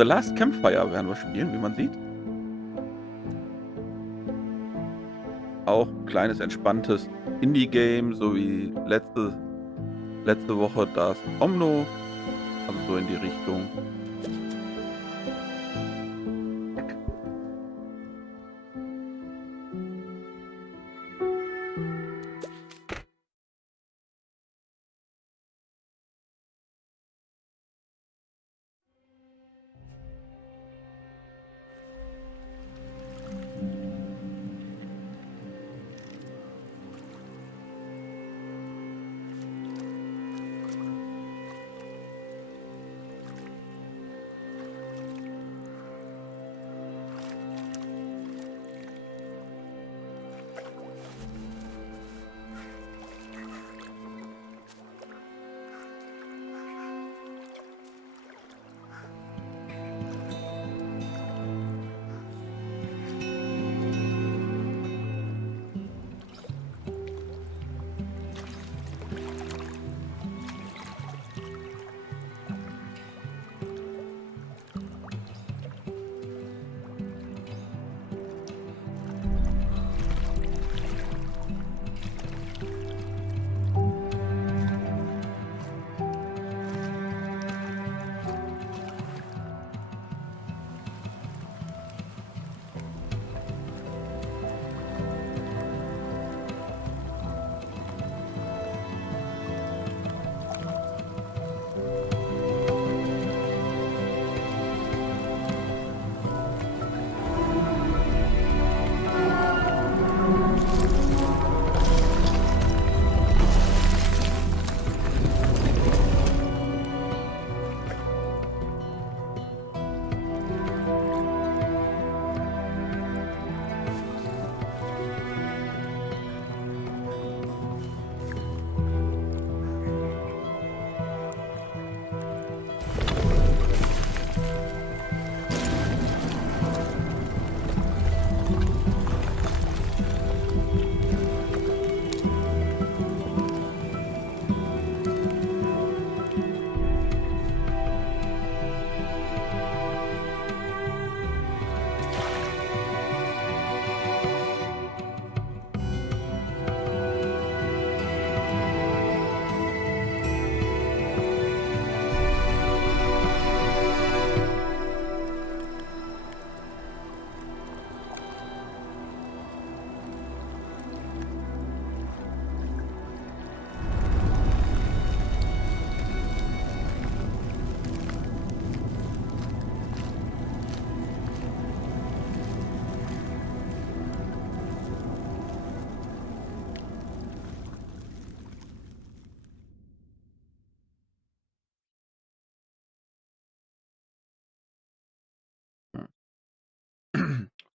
The Last Campfire werden wir spielen, wie man sieht. Auch ein kleines, entspanntes Indie-Game, so wie letzte Woche das Omno. Also so in die Richtung.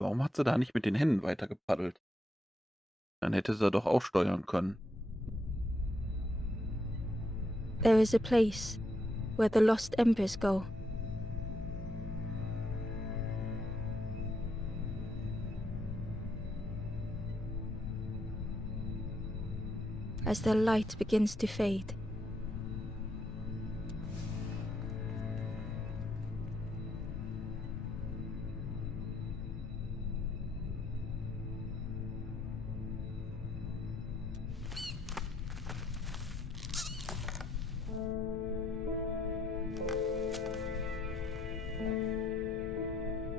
Warum hat sie da nicht mit den Händen weiter gepaddelt? Dann hätte sie doch auch steuern können. There is a place where the lost embers go. As their light begins to fade,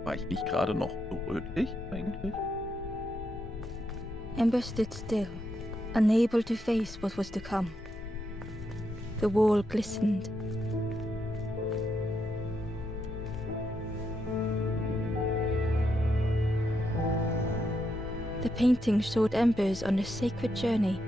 War ich nicht gerade noch so rötlich eigentlich? Ember stood still, unable to face what was to come. The wall glistened. The painting showed embers on a sacred journey.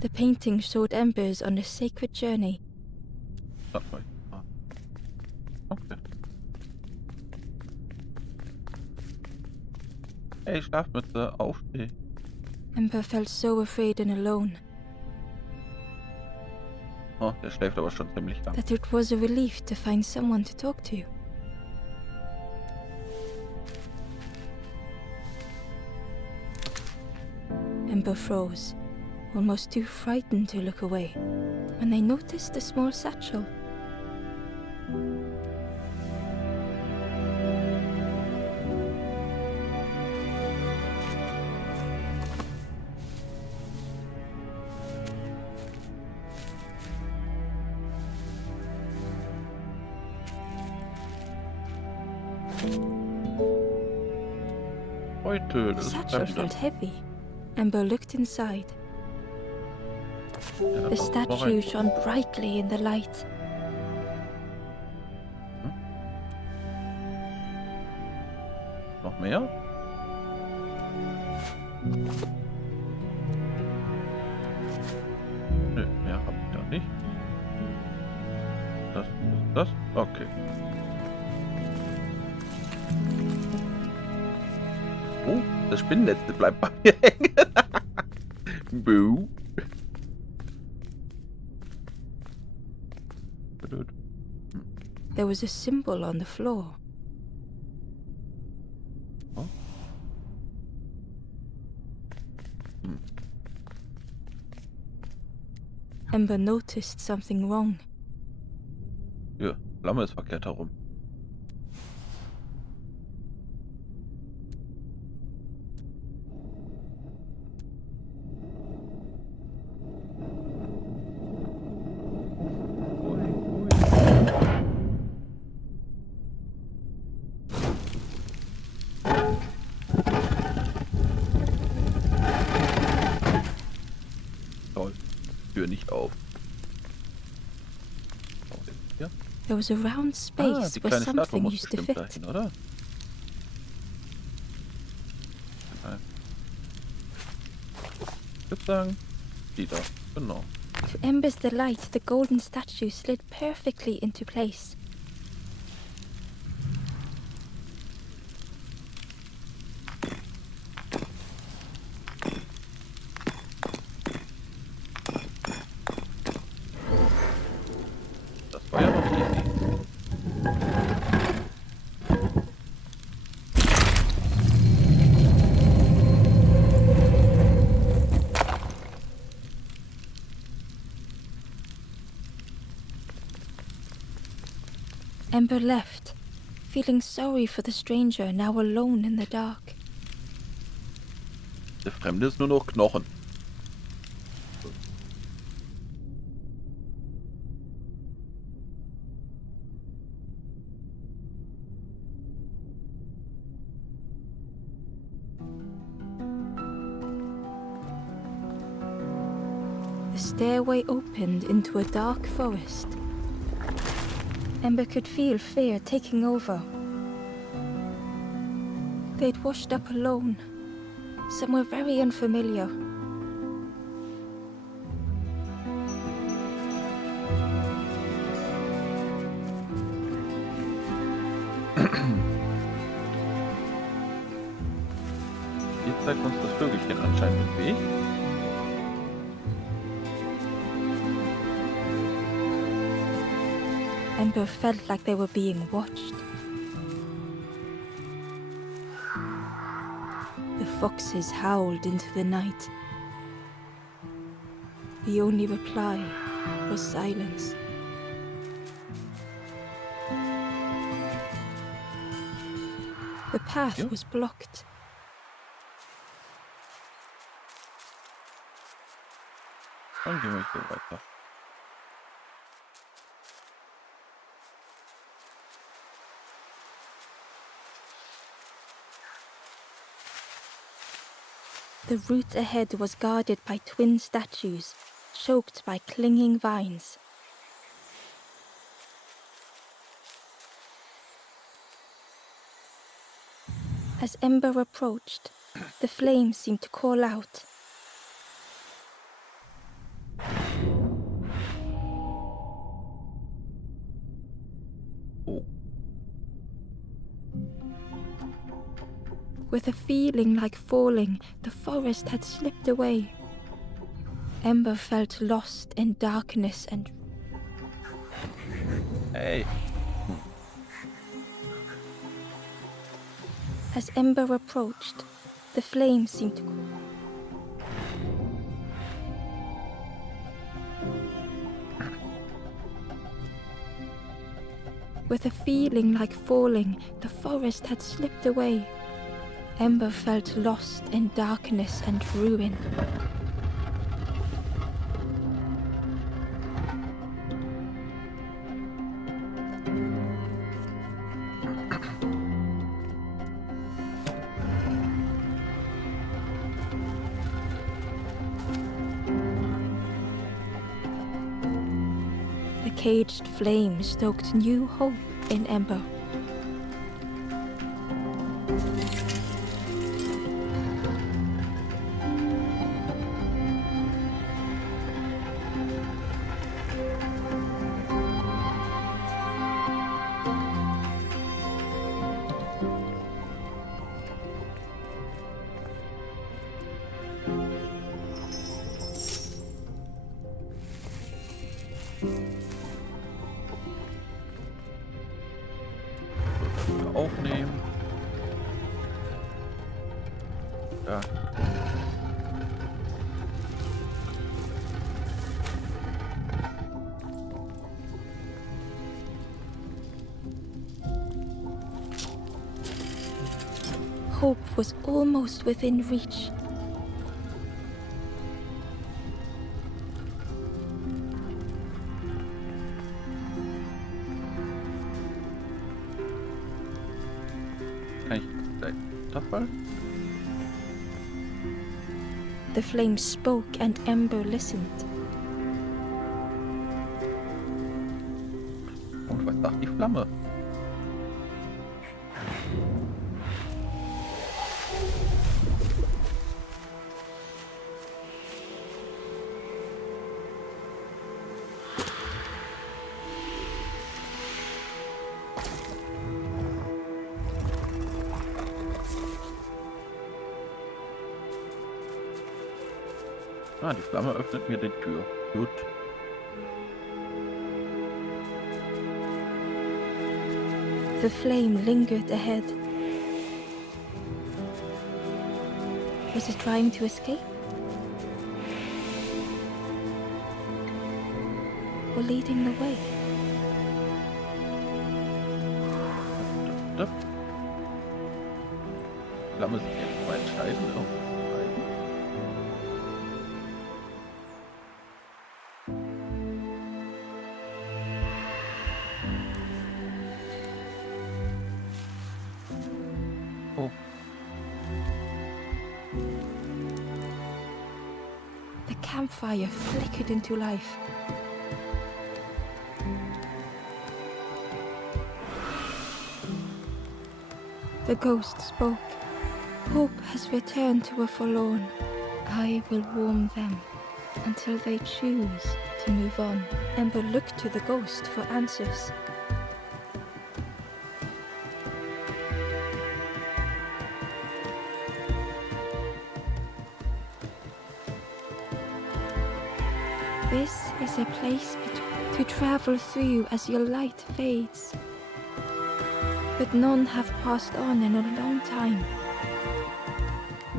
The painting showed embers on a sacred journey. Das war ich. Okay. Hey, Schlafmütze, aufsteh. Ember felt so afraid and alone Oh, der schläft aber schon ziemlich lang. that it was a relief to find someone to talk to. Ember froze, almost too frightened to look away, when they noticed a small satchel. Heute, The das ist satchel felt heavy. Ember looked inside. Ja, The statue shone brightly in the light. Noch mehr? Nö, mehr habe ich da nicht. Das ist das. Okay. Oh, das Spinnennetz bleibt bei mir hängen. Boo. There was a symbol on the floor. Oh. Ember noticed something wrong. Ja, Flamme ist verkehrt herum. Toll. Tür nicht auf. Oh, hier. There was a round space Die where kleine Statue something muss used to bestimmt fit. dahin, oder? Ich würde sagen, die da. Genau. To Ember's delight, the golden statue slid perfectly into place. Das war ja noch easy. Ember left, feeling sorry for the stranger now alone in the dark. Der Fremde ist nur noch Knochen. The stairway opened into a dark forest. Ember could feel fear taking over. They'd washed up alone, somewhere very unfamiliar. Hier zeigt uns das Vögelchen anscheinend den Weg. Ember felt like they were being watched. The foxes howled into the night. The only reply was silence. The path was blocked. Dann gehen wir hier weiter. The route ahead was guarded by twin statues, choked by clinging vines. As Ember approached, the flames seemed to call out. Oh. With a feeling like falling, the forest had slipped away. Ember felt lost in darkness and... Hey. As Ember approached, the flames seemed to... With a feeling like falling, the forest had slipped away. Ember felt lost in darkness and ruin. The caged flame stoked new hope in Ember. Aufnehmen. Ja. Hope was almost within reach. Kann ich gleich Wasserfall? The flame spoke and Ember listened. Und was sagt die Flamme? Ah, die Flamme öffnet mir die Tür. Gut. The flame lingered ahead. Was it trying to escape? Or leading the way? Stopp. Flamme sich jetzt mal entscheiden. Oh. The campfire flickered into life. The ghost spoke. Hope has returned to a forlorn. I will warm them until they choose to move on. Ember looked to the ghost for answers. This is a place to travel through as your light fades. But none have passed on in a long time.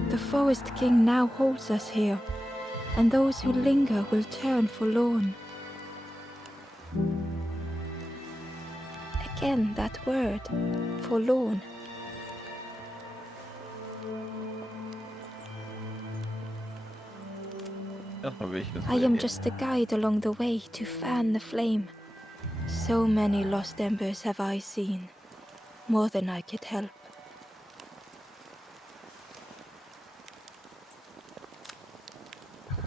The Forest King now holds us here, and those who linger will turn forlorn. Again that word, forlorn. I am just a guide along the way to fan the flame. So many lost embers have I seen, more than I could help.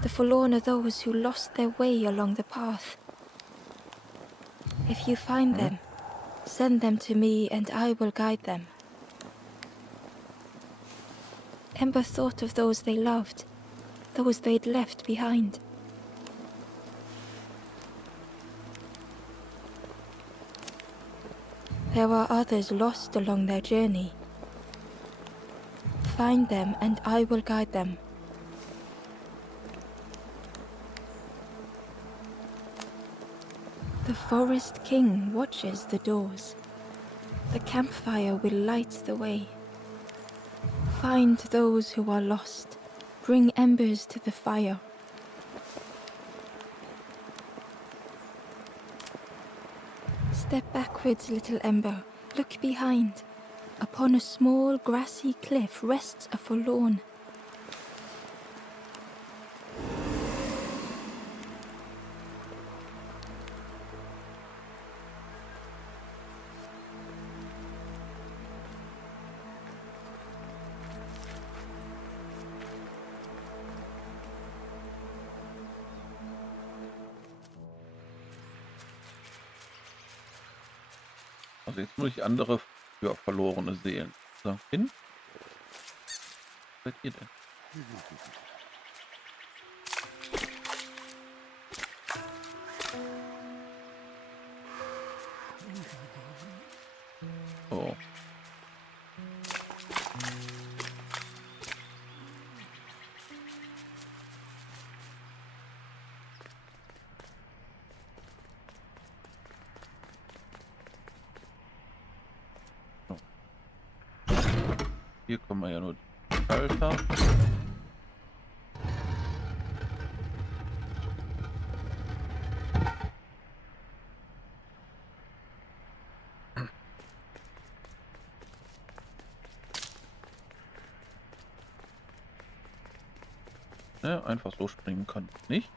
The forlorn are those who lost their way along the path. If you find them, send them to me and I will guide them. Ember thought of those they loved, those they'd left behind. There are others lost along their journey. Find them and I will guide them. The Forest King watches the doors. The campfire will light the way. Find those who are lost. Bring embers to the fire. Step backwards, little Ember. Look behind. Upon a small grassy cliff rests a forlorn. Also jetzt muss ich andere für verlorene Seelen. So, hin. Was seid ihr denn? Oh. So. Hier kommen wir ja nur die Schalter. Ne, einfach so springen kann ich nicht.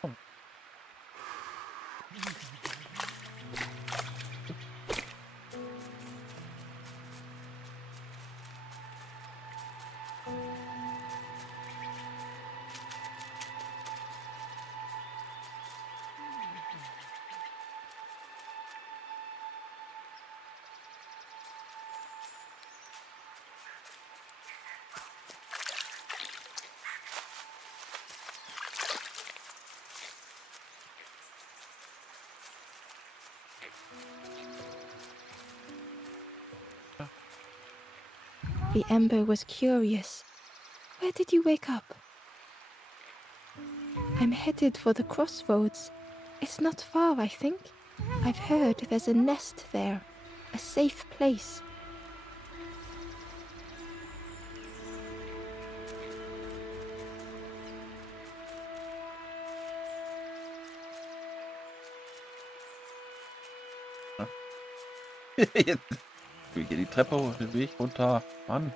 Komm. The Ember was curious. Where did you wake up? I'm headed for the crossroads. It's not far, I think. I've heard there's a nest there. A safe place. Jetzt will ich hier die Treppe hoch, den Weg runter. Mann.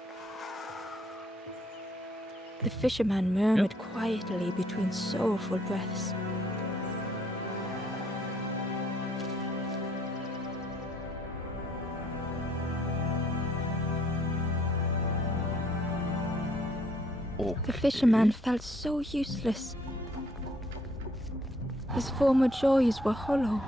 The fisherman murmured quietly between sorrowful breaths. Okay. The fisherman felt so useless. His former joys were hollow.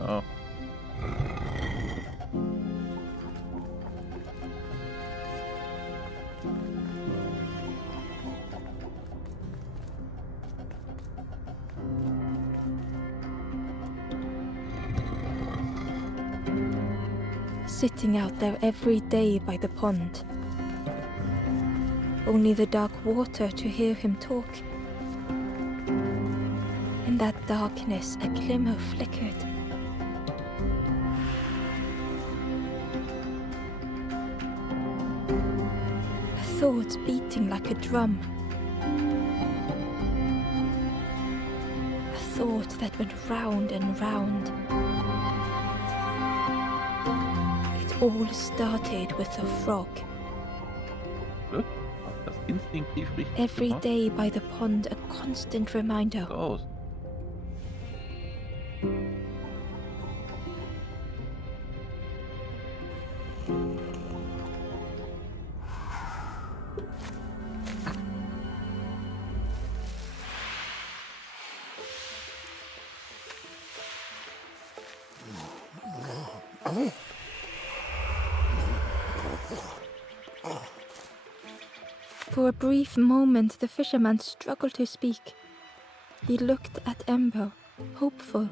Ja. Sitting out there every day by the pond. Only the dark water to hear him talk. In that darkness, a glimmer flickered. A thought beating like a drum. A thought that went round and round. It all started with a frog. Hab das instinktiv richtig Every gemacht? day by the pond, a constant reminder. So aus. For a brief moment, the fisherman struggled to speak. He looked at Ember, hopeful.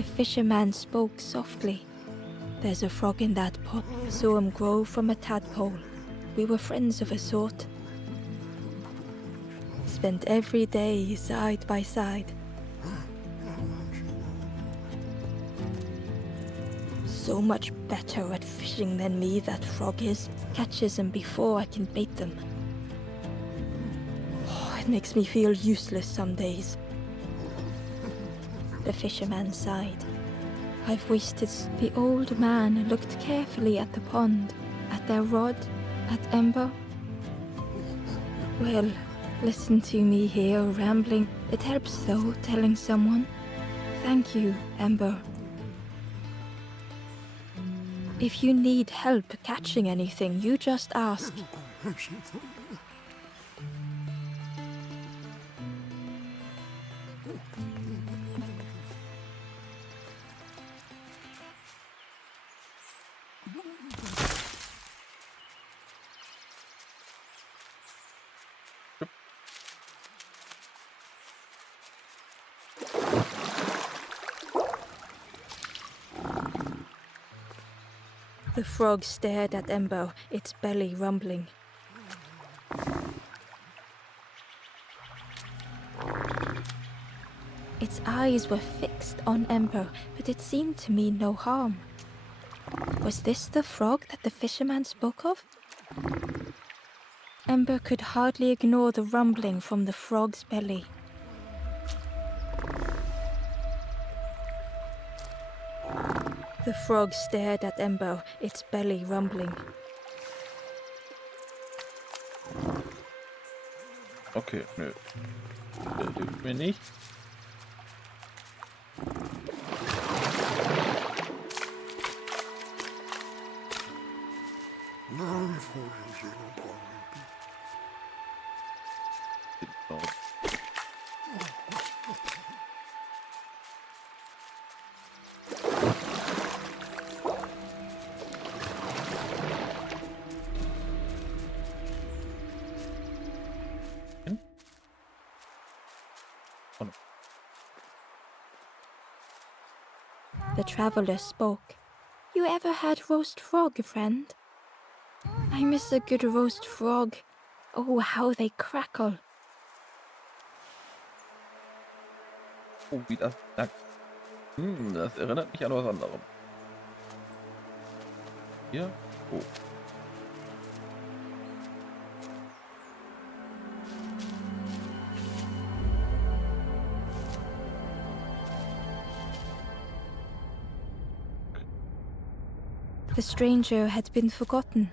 The fisherman spoke softly. There's a frog in that pot. Saw him grow from a tadpole. We were friends of a sort. Spent every day side by side. So much better at fishing than me, that frog is. Catches them before I can bait them. Oh, it makes me feel useless some days. The fisherman sighed. I've wasted. The old man looked carefully at the pond, at their rod, at Ember. Well, listen to me here rambling. It helps though, telling someone. Thank you, Ember. If you need help catching anything, you just ask. The frog stared at Ember, its belly rumbling. Its eyes were fixed on Ember, but it seemed to mean no harm. Was this the frog that the fisherman spoke of? Ember could hardly ignore the rumbling from the frog's belly. The frog stared at Ember, its belly rumbling. Okay, nö. Der hilft mir nicht. The traveler spoke. You ever had roast frog, friend? I miss a good roast frog. Oh, how they crackle. Oh, wie das knackt. Das erinnert mich an was anderem. Hier? Oh. The stranger had been forgotten.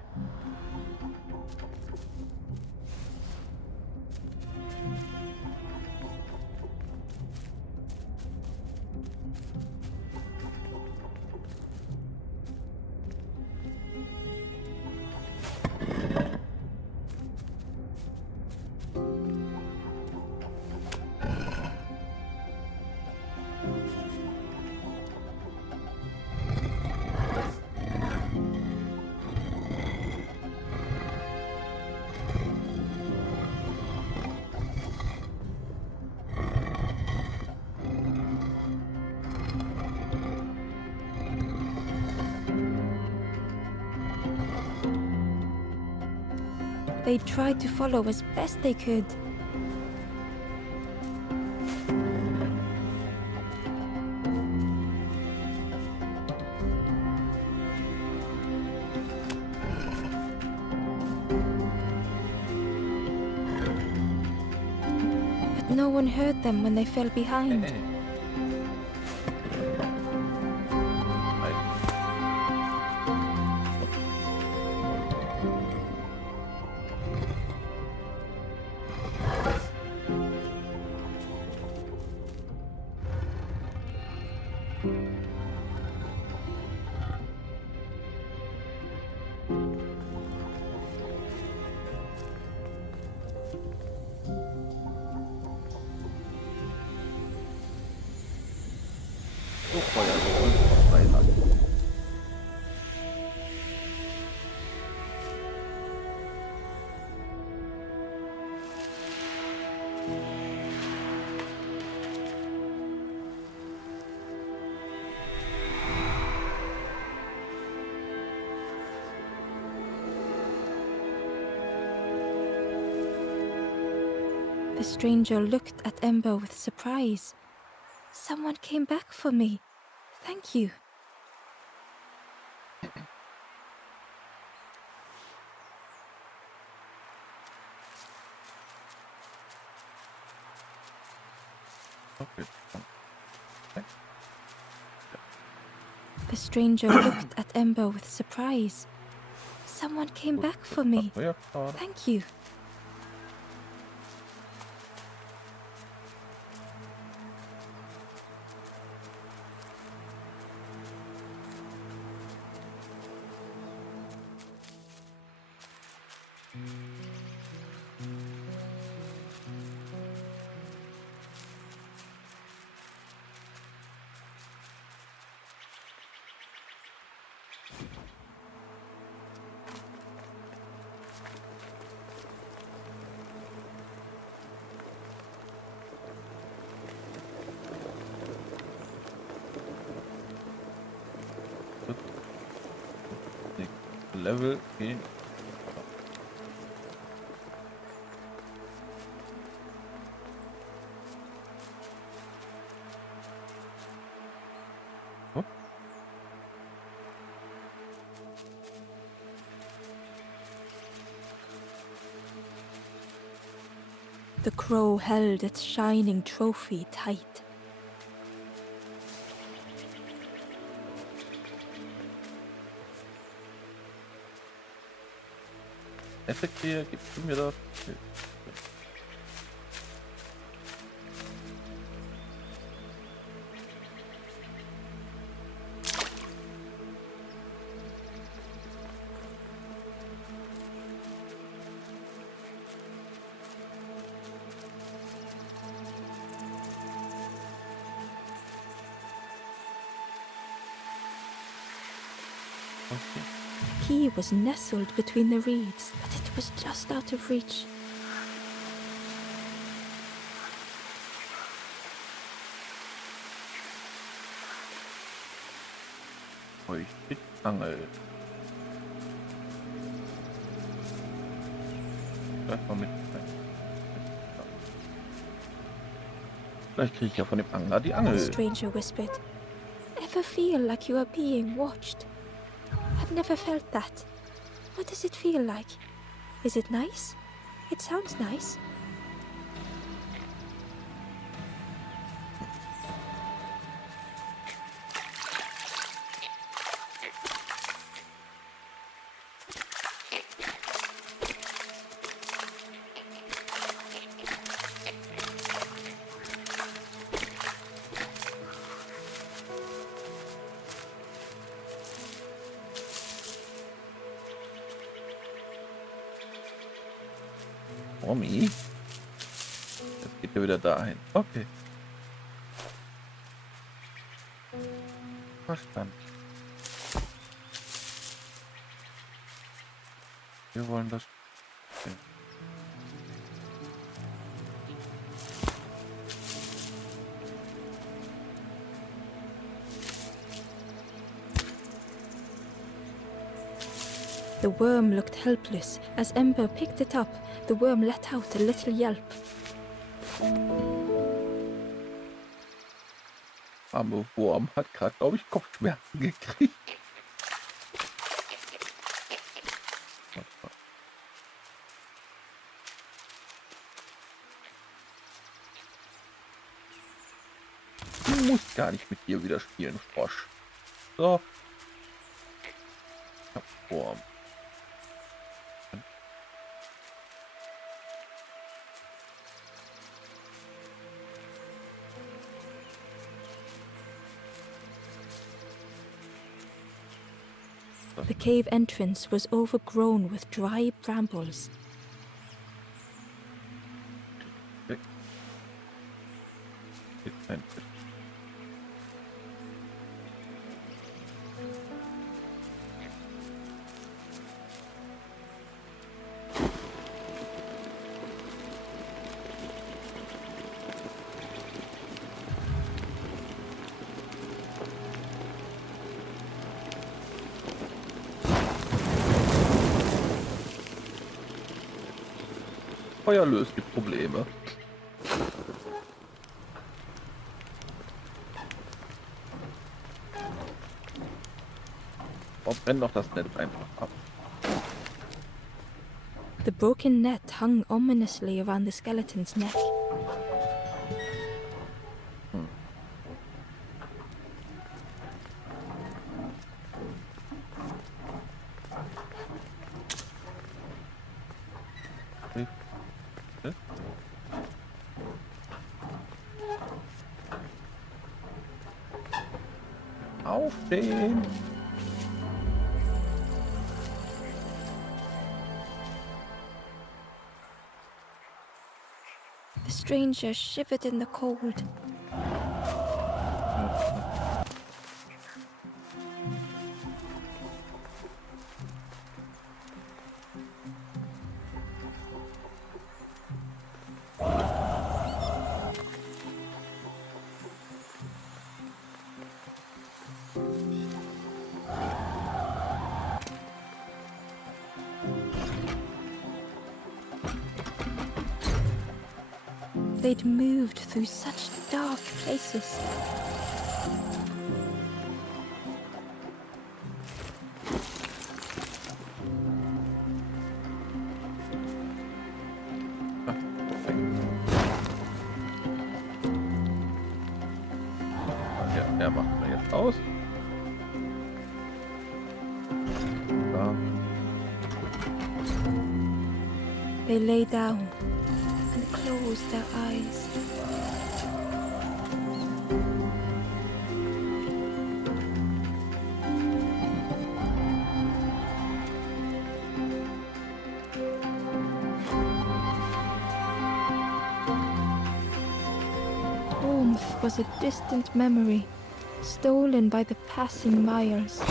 They tried to follow as best they could. But no one heard them when they fell behind. Hey. So Feuer, so wollen wir noch frei haben. The stranger looked at Ember with surprise. Someone came back for me. Thank you. Okay. The stranger looked at Ember with surprise. Someone came back for me. Ja, gerade. Thank you. Level gehen. Oh. The crow held its shining trophy tight. Effektiv, gibst du mir das? Okay. The key was nestled between the reeds, but it was just out of reach. Angel. Greif mal mit. Vielleicht kriege ich ja von dem Angler die The Angel. stranger whispered. Ever feel like you are being watched? I've never felt that. What does it feel like? Is it nice? It sounds nice. Romy. Jetzt geht er wieder dahin. Okay. Verstanden. Wir wollen das. The worm looked helpless. As Ember picked it up, the worm let out a little yelp. Arme Wurm hat gerade, glaube ich, Kopfschmerzen gekriegt. Du musst gar nicht mit dir wieder spielen, Frosch. So. Wurm. The cave entrance was overgrown with dry brambles. Feuer löst die Probleme. Warum brennt doch das Netz einfach ab? The broken net hung ominously around the skeleton's neck. Hm. Hä? Aufstehen! The stranger shivered in the cold. They'd moved through such dark places. Ja, der macht mir jetzt aus. Da. They lay down and closed their eyes. Warmth was a distant memory, stolen by the passing miles.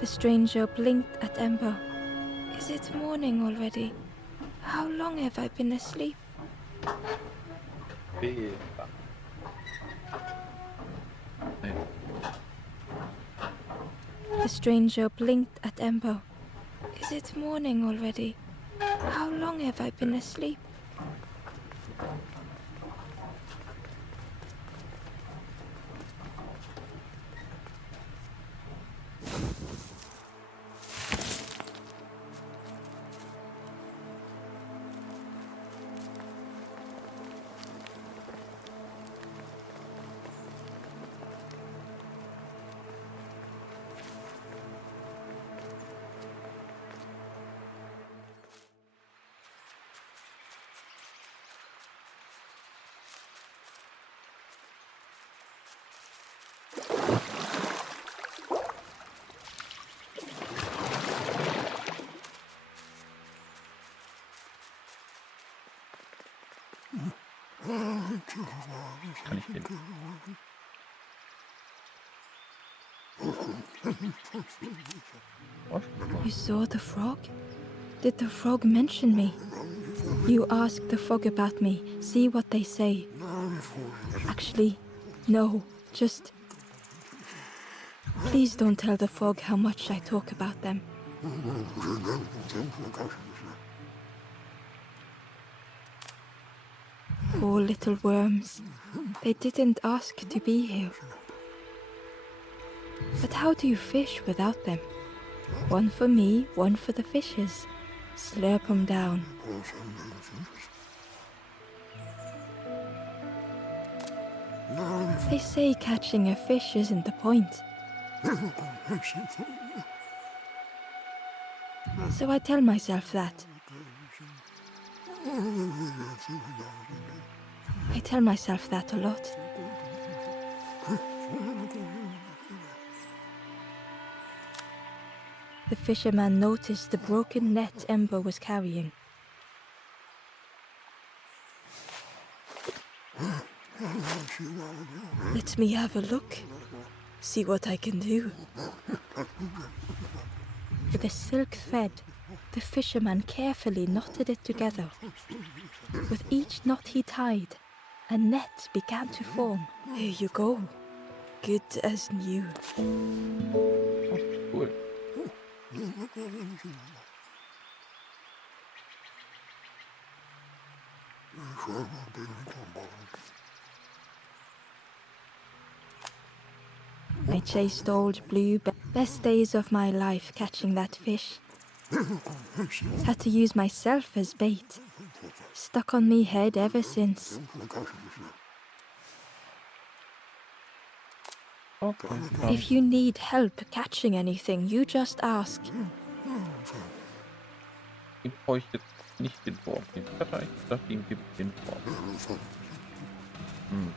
The stranger blinked at Ember. Is it morning already? How long have I been asleep? Nee. The stranger blinked at Ember. Is it morning already? How long have I been asleep? Kann ich den? Was? You saw the frog? Did the frog mention me? You ask the frog about me, see what they say. Actually, no, just... Please don't tell the frog how much I talk about them. Poor little worms. They didn't ask to be here. But how do you fish without them? One for me, one for the fishes. Slurp 'em down. They say catching a fish isn't the point. So I tell myself that. I tell myself that a lot. The fisherman noticed the broken net Ember was carrying. Let me have a look. See what I can do. With a silk thread, the fisherman carefully knotted it together. With each knot he tied, a net began to form. Here you go. Good as new. Oh, cool. I chased old Blue, best days of my life catching that fish. Had to use myself as bait. Stuck on me head ever since. Okay. If you need help catching anything, you just ask. Den brauche ich jetzt nicht den Wurf. Den Cutter, ich dachte, ihm gibt den Wurf. Hm.